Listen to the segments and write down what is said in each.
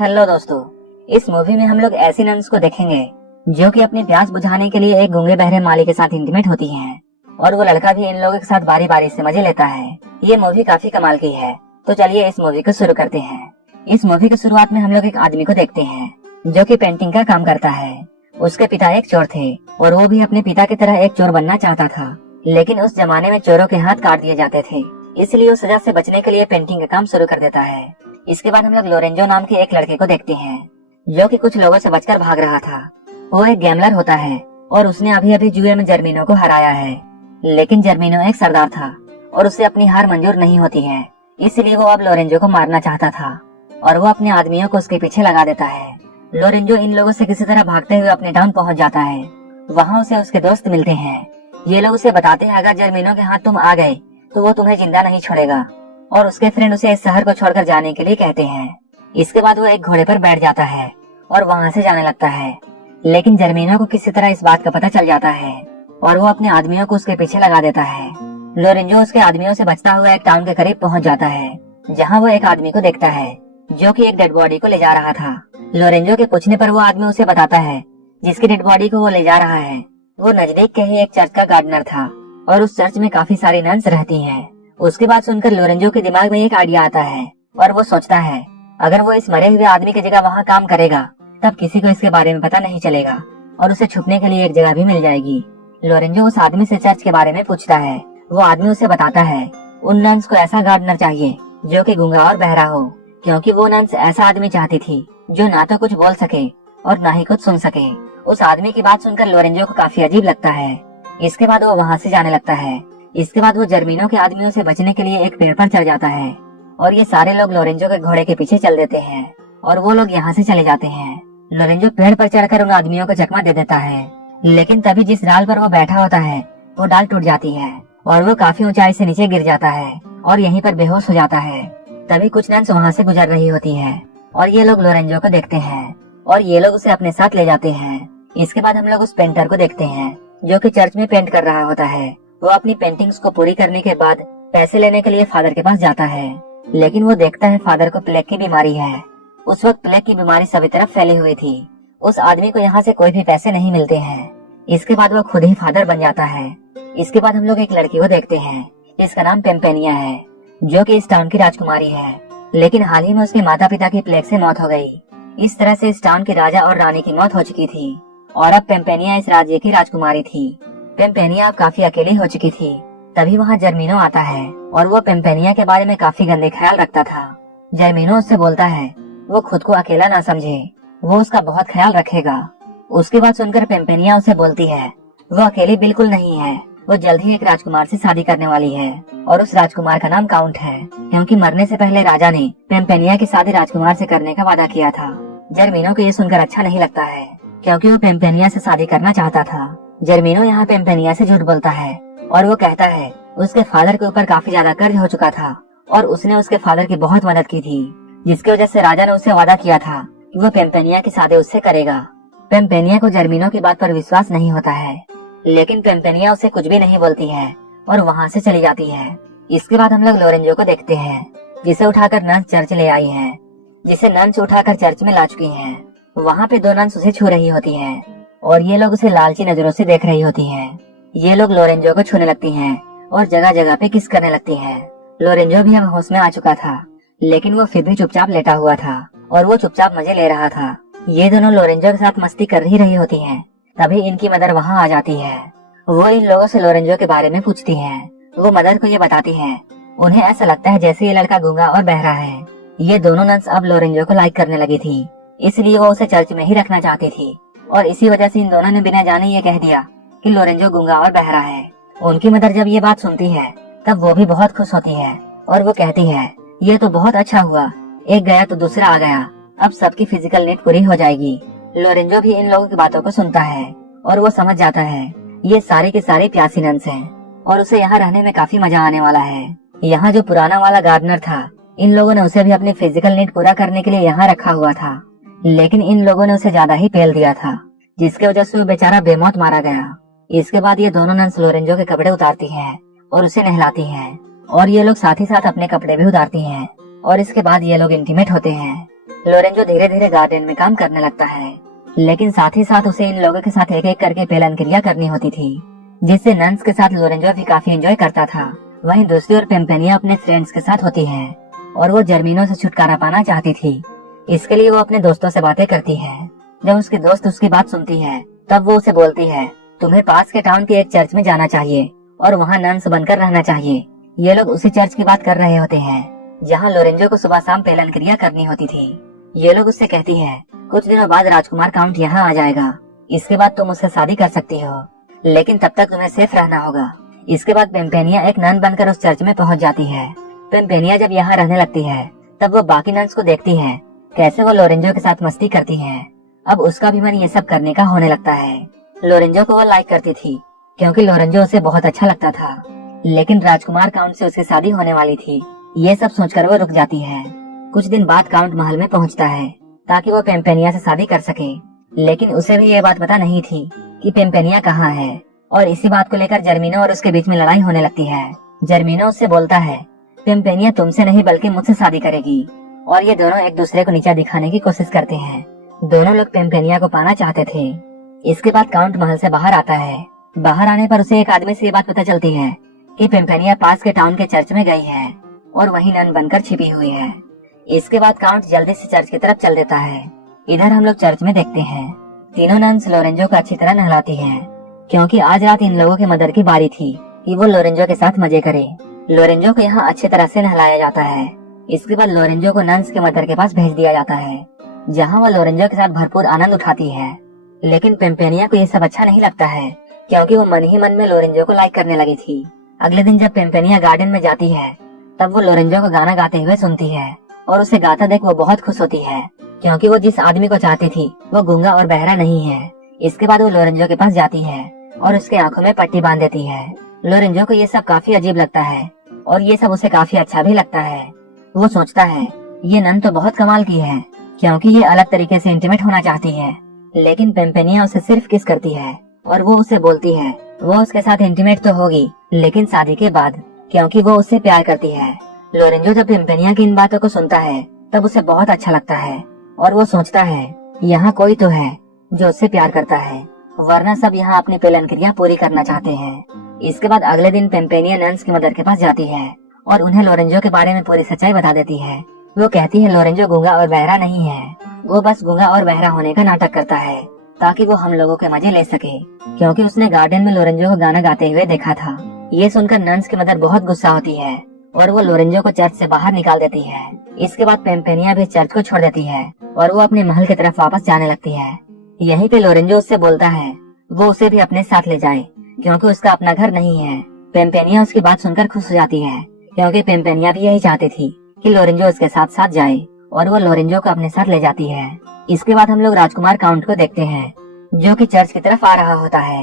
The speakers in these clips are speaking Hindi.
हेलो दोस्तों, इस मूवी में हम लोग ऐसी नन्स को देखेंगे जो कि अपनी प्यास बुझाने के लिए एक गूंगे बहरे माली के साथ इंटीमेट होती हैं और वो लड़का भी इन लोगों के साथ बारी बारी से मजे लेता है। ये मूवी काफी कमाल की है, तो चलिए इस मूवी को शुरू करते हैं। इस मूवी की शुरुआत में हम लोग एक आदमी को देखते हैं जो कि पेंटिंग का काम करता है। उसके पिता एक चोर थे और वो भी अपने पिता की तरह एक चोर बनना चाहता था, लेकिन उस जमाने में चोरों के हाथ काट दिए जाते थे, इसलिए वो सजा से बचने के लिए पेंटिंग का काम शुरू कर देता है। इसके बाद हम लोग लोरेंजो नाम के एक लड़के को देखते हैं जो कि कुछ लोगों से बचकर भाग रहा था। वो एक गैमलर होता है और उसने अभी अभी जुए में जर्मीनो को हराया है, लेकिन जर्मीनो एक सरदार था और उसे अपनी हार मंजूर नहीं होती है, इसलिए वो अब लोरेंजो को मारना चाहता था और वो अपने आदमियों को उसके पीछे लगा देता है। लोरेंजो इन लोगों से किसी तरह भागते हुए अपने टाउन पहुंच जाता है। वहाँ उसे उसके दोस्त मिलते हैं। ये लोग उसे बताते हैं अगर जर्मीनो के हाथ तुम आ गए तो वो तुम्हें जिंदा नहीं छोड़ेगा, और उसके फ्रेंड उसे इस शहर को छोड़कर जाने के लिए कहते हैं। इसके बाद वो एक घोड़े पर बैठ जाता है और वहाँ से जाने लगता है, लेकिन जर्मीनो को किसी तरह इस बात का पता चल जाता है और वो अपने आदमियों को उसके पीछे लगा देता है। लोरेंजो उसके आदमियों से बचता हुआ एक टाउन के करीब पहुंच जाता है, जहाँ वो एक आदमी को देखता है जो कि एक डेड बॉडी को ले जा रहा था। लोरेंजो के पूछने पर वो आदमी उसे बताता है जिसकी डेड बॉडी को वो ले जा रहा है वो नजदीक के ही एक चर्च का गार्डनर था और उस चर्च में काफी सारी नन्स रहती हैं। उसकी बात सुनकर लोरेंजो के दिमाग में एक आइडिया आता है और वो सोचता है अगर वो इस मरे हुए आदमी की जगह वहाँ काम करेगा तब किसी को इसके बारे में पता नहीं चलेगा और उसे छुपने के लिए एक जगह भी मिल जाएगी। लोरेंजो उस आदमी से चर्च के बारे में पूछता है। वो आदमी उसे बताता है उन नन्स को ऐसा गार्डनर चाहिए जो कि गूंगा और बहरा हो, क्योंकि वो नन्स ऐसा आदमी चाहती थी जो ना तो कुछ बोल सके और ना ही कुछ सुन सके। उस आदमी की बात सुनकर लोरेंजो को काफी अजीब लगता है। इसके बाद वो वहाँ से जाने लगता है। इसके बाद वो जर्मीनो के आदमियों से बचने के लिए एक पेड़ पर चढ़ जाता है और ये सारे लोग लोरेंजो के घोड़े के पीछे चल देते हैं और वो लोग यहाँ से चले जाते हैं। लोरेंजो पेड़ पर चढ़कर उन आदमियों को चकमा दे देता है, लेकिन तभी जिस डाल पर वो बैठा होता है वो डाल टूट जाती है और वो काफी ऊंचाई से नीचे गिर जाता है और यहीं पर बेहोश हो जाता है। तभी कुछ नन्स वहाँ से गुजर रही होती है और ये लोग लोरेंजो को देखते हैं और ये लोग उसे अपने साथ ले जाते हैं। इसके बाद हम लोग उस पेंटर को देखते हैं जो कि चर्च में पेंट कर रहा होता है। वो अपनी पेंटिंग्स को पूरी करने के बाद पैसे लेने के लिए फादर के पास जाता है, लेकिन वो देखता है फादर को प्लेग की बीमारी है। उस वक्त प्लेग की बीमारी सभी तरफ फैली हुई थी। उस आदमी को यहाँ से कोई भी पैसे नहीं मिलते हैं। इसके बाद वो खुद ही फादर बन जाता है। इसके बाद हम लोग एक लड़की को देखते हैं, इसका नाम पेम्पेनिया है जो कि इस टाउन की राजकुमारी है, लेकिन हाल ही में उसके माता पिता की प्लेग से मौत हो गई। इस तरह से इस टाउन के राजा और रानी की मौत हो चुकी थी और अब पेम्पेनिया इस राज्य की राजकुमारी थी। पेम्पेनिया अब काफी अकेली हो चुकी थी। तभी वहाँ जर्मीनो आता है और वो पेम्पेनिया के बारे में काफी गंदे ख्याल रखता था। जर्मीनो उससे बोलता है वो खुद को अकेला ना समझे, वो उसका बहुत ख्याल रखेगा। उसकी बात सुनकर पेम्पेनिया उसे बोलती है वो अकेली बिल्कुल नहीं है, वो जल्द ही एक राजकुमार से शादी करने वाली है और उस राजकुमार का नाम काउंट है, क्योंकि मरने से पहले राजा ने पेम्पेनिया की शादी राजकुमार से करने का वादा किया था। जर्मीनो को ये सुनकर अच्छा नहीं लगता है क्योंकि वो पेम्पेनिया से शादी करना चाहता था। जर्मीनो यहाँ पेम्पेनिया से झूठ बोलता है और वो कहता है उसके फादर के ऊपर काफी ज्यादा कर्ज हो चुका था और उसने उसके फादर की बहुत मदद की थी, जिसकी वजह से राजा ने उससे वादा किया था कि वो पेम्पेनिया की शादी उससे करेगा। पेम्पेनिया को जर्मीनो की बात पर विश्वास नहीं होता है, लेकिन पेम्पेनिया उसे कुछ भी नहीं बोलती है और वहाँ से चली जाती है। इसके बाद हम लोग लोरेंजो को देखते हैं जिसे उठाकर नन्स चर्च ले आई है, जिसे नन्स उठाकर चर्च में ला चुकी है। वहाँ पे दो नन्स उसे छू रही होती है और ये लोग उसे लालची नजरों से देख रही होती हैं। ये लोग लोरेंजो को छूने लगती हैं और जगह जगह पे किस करने लगती हैं। लोरेंजो भी अब होश में आ चुका था, लेकिन वो फिर भी चुपचाप लेटा हुआ था और वो चुपचाप मजे ले रहा था। ये दोनों लोरेंजो के साथ मस्ती कर ही रही होती हैं। तभी इनकी मदर वहाँ आ जाती है। वो इन लोगों से लोरेंजो के बारे में पूछती है। वो मदर को ये बताती है उन्हें ऐसा लगता है जैसे ये लड़का गूंगा और बहरा है। ये दोनों नन्स अब लोरेंजो को लाइक करने लगी थी, इसलिए वो उसे चर्च में ही रखना चाहती थी और इसी वजह से इन दोनों ने बिना जाने ये कह दिया कि लोरेंजो गूंगा और बहरा है। उनकी मदर जब ये बात सुनती है तब वो भी बहुत खुश होती है और वो कहती है ये तो बहुत अच्छा हुआ, एक गया तो दूसरा आ गया, अब सबकी फिजिकल नीड पूरी हो जाएगी। लोरेंजो भी इन लोगों की बातों को सुनता है और वो समझ जाता है ये सारे के सारे प्यासी नन्स हैं और उसे यहाँ रहने में काफी मजा आने वाला है। यहाँ जो पुराना वाला गार्डनर था, इन लोगों ने उसे भी अपनी फिजिकल नीड पूरा करने के लिए यहाँ रखा हुआ था, लेकिन इन लोगों ने उसे ज्यादा ही पेल दिया था, जिसके वजह से वो बेचारा बेमौत मारा गया। इसके बाद ये दोनों नन्स लोरेंजो के कपड़े उतारती हैं और उसे नहलाती हैं और ये लोग साथ ही साथ अपने कपड़े भी उतारती हैं और इसके बाद ये लोग इंटीमेट होते हैं। लोरेंजो धीरे धीरे गार्डन में काम करने लगता है, लेकिन साथ ही साथ उसे इन लोगों के साथ एक एक करके पेलन क्रिया करनी होती थी, जिससे नन्स के साथ लोरेंजो भी काफी एंजॉय करता था। वहीं दूसरी ओर पेम्पेनिया अपने फ्रेंड्स के साथ होती है और वो जर्मिनो से छुटकारा पाना चाहती थी। इसके लिए वो अपने दोस्तों से बातें करती है। जब उसके दोस्त उसकी बात सुनती है तब वो उसे बोलती है, तुम्हें पास के टाउन के एक चर्च में जाना चाहिए और वहाँ नन्स बनकर रहना चाहिए। ये लोग उसी चर्च की बात कर रहे होते हैं जहाँ लोरेंजो को सुबह शाम पेलन क्रिया करनी होती थी। ये लोग उससे कहती है, कुछ दिनों बाद राजकुमार काउंट यहाँ आ जाएगा, इसके बाद तुम उससे शादी कर सकती हो, लेकिन तब तक तुम्हें सेफ रहना होगा। इसके बाद पेम्पेनिया एक नन बनकर उस चर्च में पहुँच जाती है। पेम्पेनिया जब यहाँ रहने लगती है तब वो बाकी नन्स को देखती है कैसे वो लोरेंजो के साथ मस्ती करती है। अब उसका भी मन ये सब करने का होने लगता है। लोरेंजो को वो लाइक करती थी क्योंकि लोरेंजो उसे बहुत अच्छा लगता था, लेकिन राजकुमार काउंट से उसकी शादी होने वाली थी। ये सब सोचकर वो रुक जाती है। कुछ दिन बाद काउंट महल में पहुंचता है ताकि वो पेम्पेनिया से शादी कर सके, लेकिन उसे भी ये बात पता नहीं थी कि पेम्पेनिया कहाँ है। और इसी बात को लेकर जर्मिनो और उसके बीच में लड़ाई होने लगती है। जर्मिनो उससे बोलता है, पेम्पेनिया तुमसे नहीं बल्कि मुझसे शादी करेगी, और ये दोनों एक दूसरे को नीचा दिखाने की कोशिश करते हैं। दोनों लोग पेम्पेनिया को पाना चाहते थे। इसके बाद काउंट महल से बाहर आता है। बाहर आने पर उसे एक आदमी से ये बात पता चलती है कि पेम्पेनिया पास के टाउन के चर्च में गई है और वहीं नन बनकर छिपी हुई है। इसके बाद काउंट जल्दी से चर्च की तरफ चल देता है। इधर हम लोग चर्च में देखते हैं तीनों नन्स लोरेंजो को अच्छी तरह नहलाती हैं, क्योंकि आज रात इन लोगों की मदर की बारी थी कि वो लोरेंजो के साथ मजे करे। लोरेंजो को यहाँ अच्छी तरह से नहलाया जाता है। इसके बाद लोरेंजो को नन्स के मदर के पास भेज दिया जाता है, जहाँ वो लोरेंजो के साथ भरपूर आनंद उठाती है। लेकिन पेम्पेनिया को ये सब अच्छा नहीं लगता है, क्योंकि वो मन ही मन में लोरेंजो को लाइक करने लगी थी। अगले दिन जब पेम्पेनिया गार्डन में जाती है तब वो लोरेंजो को गाना गाते हुए सुनती है और उसे गाता देख वो बहुत खुश होती है, क्योंकि वो जिस आदमी को चाहती थी वो गूंगा और बहरा नहीं है। इसके बाद वो लोरेंजो के पास जाती है और उसके आंखों में पट्टी बांध देती है। लोरेंजो को ये सब काफी अजीब लगता है और ये सब उसे काफी अच्छा भी लगता है। वो सोचता है, ये नन तो बहुत कमाल की है, क्योंकि ये अलग तरीके से इंटीमेट होना चाहती है। लेकिन पेम्पेनिया उसे सिर्फ किस करती है और वो उसे बोलती है वो उसके साथ इंटीमेट तो होगी, लेकिन शादी के बाद, क्योंकि वो उससे प्यार करती है। लोरेंजो जब पेम्पेनिया की इन बातों को सुनता है तब उसे बहुत अच्छा लगता है और वो सोचता है, यहाँ कोई तो है जो उससे प्यार करता है, वरना सब यहाँ अपनी पेलन क्रिया पूरी करना चाहते हैं। इसके बाद अगले दिन पेम्पेनिया नन्स की मदर के पास जाती है और उन्हें लोरेंजो के बारे में पूरी सच्चाई बता देती है। वो कहती है लोरेंजो गूंगा और बहरा नहीं है, वो बस गूंगा और बहरा होने का नाटक करता है ताकि वो हम लोगों के मजे ले सके, क्योंकि उसने गार्डन में लोरेंजो को गाना गाते हुए देखा था। ये सुनकर नन्स की मदर बहुत गुस्सा होती है और वो लोरेंजो को चर्च से बाहर निकाल देती है। इसके बाद पेम्पेनिया भी चर्च को छोड़ देती है और वो अपने महल की तरफ वापस जाने लगती है। यहीं पे लोरेंजो उससे बोलता है वो उसे भी अपने साथ ले जाए, क्योंकि उसका अपना घर नहीं है। पेम्पेनिया उसकी बात सुनकर खुश हो जाती है, क्योंकि पेम्पेनिया भी यही चाहती थी कि लोरेंजो उसके साथ साथ जाए, और वो लोरेंजो को अपने साथ ले जाती है। इसके बाद हम लोग राजकुमार काउंट को देखते हैं, जो कि चर्च की तरफ आ रहा होता है।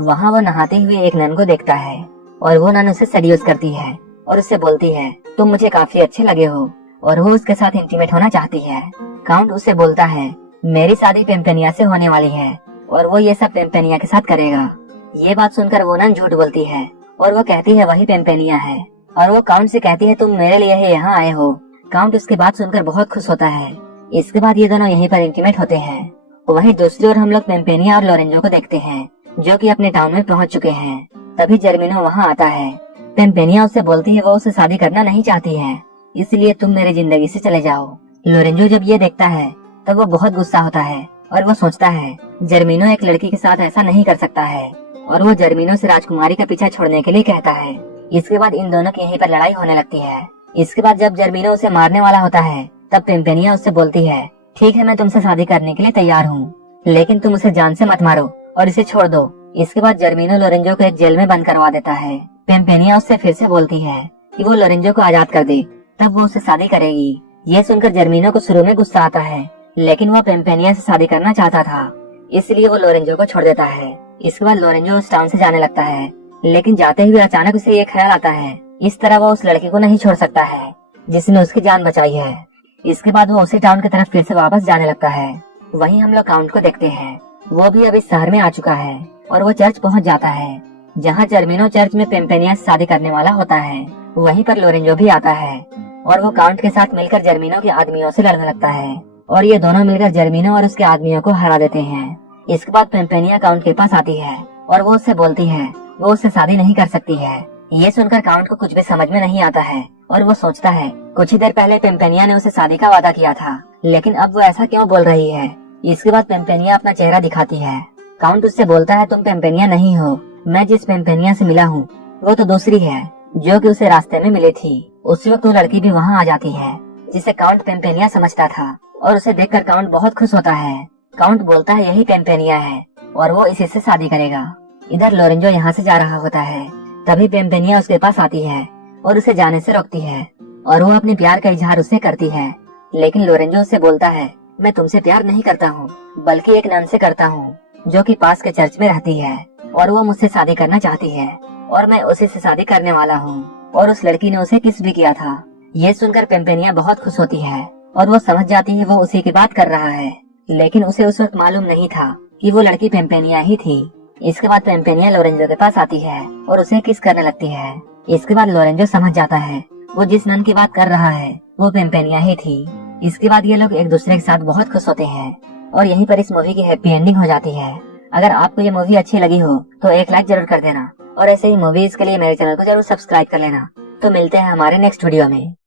वहाँ वो नहाते हुए एक नन को देखता है और वो नन उसे सेड्यूस करती है और उससे बोलती है, तुम मुझे काफी अच्छे लगे हो, और वो उसके साथ इंटीमेट होना चाहती है। काउंट उससे बोलता है, मेरी शादी पेम्पेनिया से होने वाली है और वो ये सब पेम्पेनिया के साथ करेगा। ये बात सुनकर वो नन झूठ बोलती है और वो कहती है वही पेम्पेनिया है, और वो काउंट से कहती है तुम मेरे लिए ही यहाँ आए हो। काउंट उसकी बात सुनकर बहुत खुश होता है। इसके बाद ये दोनों यहीं पर इंटीमेट होते हैं। वहीं दूसरी ओर हम लोग पेम्पेनिया और लोरेंजो को देखते हैं, जो कि अपने टाउन में पहुंच चुके हैं। तभी जर्मिनो वहाँ आता है। पेम्पेनिया उससे बोलती है वो उससे शादी करना नहीं चाहती है, इसलिए तुम मेरी जिंदगी से चले जाओ। लोरेंजो जब ये देखता है तब वो बहुत गुस्सा होता है और वो सोचता है जर्मिनो एक लड़की के साथ ऐसा नहीं कर सकता है, और वो जर्मिनो से राजकुमारी का पीछा छोड़ने के लिए कहता है। इसके बाद इन दोनों की यहीं पर लड़ाई होने लगती है। इसके बाद जब जर्मिनो उसे मारने वाला होता है तब पेम्पेनिया उससे बोलती है, ठीक है मैं तुमसे शादी करने के लिए तैयार हूँ, लेकिन तुम उसे जान से मत मारो और इसे छोड़ दो। इसके बाद जर्मिनो लोरेंजो को एक जेल में बंद करवा देता है। पेम्पेनिया उससे फिर से बोलती है कि वो लोरेंजो को आजाद कर दे, तब वो उससे शादी करेगी। ये सुनकर जर्मिनो को शुरू में गुस्सा आता है, लेकिन वो पेम्पेनिया से शादी करना चाहता था, इसलिए वो लोरेंजो को छोड़ देता है। इसके बाद लोरेंजो उस टाउन से जाने लगता है, लेकिन जाते हुए अचानक उसे ये ख्याल आता है इस तरह वो उस लड़की को नहीं छोड़ सकता है जिसने उसकी जान बचाई है। इसके बाद वो उसी टाउन की तरफ फिर से वापस जाने लगता है। वहीं हम लोग काउंट को देखते हैं, वो भी अभी शहर में आ चुका है और वो चर्च पहुंच जाता है, जहाँ जर्मिनो चर्च में पेम्पेनिया से शादी करने वाला होता है। वहीं पर लोरेंजो भी आता है और वो काउंट के साथ मिलकर जर्मिनो के आदमियों से लड़ने लगता है। और ये दोनों मिलकर जर्मिनो और उसके आदमियों को हरा देते हैं। इसके बाद पेम्पेनिया काउंट के पास आती है और वो उससे बोलती है वो उससे शादी नहीं कर सकती है। ये सुनकर काउंट को कुछ भी समझ में नहीं आता है और वो सोचता है कुछ ही देर पहले पेम्पेनिया ने उसे शादी का वादा किया था, लेकिन अब वो ऐसा क्यों बोल रही है। इसके बाद पेम्पेनिया अपना चेहरा दिखाती है। काउंट उससे बोलता है तुम पेम्पेनिया नहीं हो, मैं जिस पेम्पेनिया से मिला हूँ वो तो दूसरी है जो कि उसे रास्ते में मिली थी। उसी वक्त वो लड़की भी वहाँ आ जाती है जिसे काउंट पेम्पेनिया समझता था और उसे देखकर काउंट बहुत खुश होता है। काउंट बोलता है यही पेम्पेनिया है और वो इसी से शादी करेगा। इधर लोरेंजो यहाँ से जा रहा होता है, तभी पेम्पेनिया उसके पास आती है और उसे जाने से रोकती है और वो अपने प्यार का इजहार उससे करती है। लेकिन लोरेंजो उससे बोलता है मैं तुमसे प्यार नहीं करता हूँ बल्कि एक नन से करता हूँ जो कि पास के चर्च में रहती है और वो मुझसे शादी करना चाहती है और मैं उसी से शादी करने वाला हूँ। और उस लड़की ने उसे किस भी किया था। ये सुनकर पेम्पेनिया बहुत खुश होती है और वो समझ जाती है वो उसी की बात कर रहा है, लेकिन उसे उस वक्त मालूम नहीं था कि वो लड़की पेम्पेनिया ही थी। इसके बाद पेम्पेनिया लोरेंजो के पास आती है और उसे किस करने लगती है। इसके बाद लोरेंजो समझ जाता है वो जिस नन की बात कर रहा है वो पेम्पेनिया ही थी। इसके बाद ये लोग एक दूसरे के साथ बहुत खुश होते हैं और यहीं पर इस मूवी की हैप्पी एंडिंग हो जाती है। अगर आपको ये मूवी अच्छी लगी हो तो एक लाइक जरूर कर देना और ऐसे ही मूवीज के लिए मेरे चैनल को जरूर सब्सक्राइब कर लेना। तो मिलते हैं हमारे नेक्स्ट वीडियो में।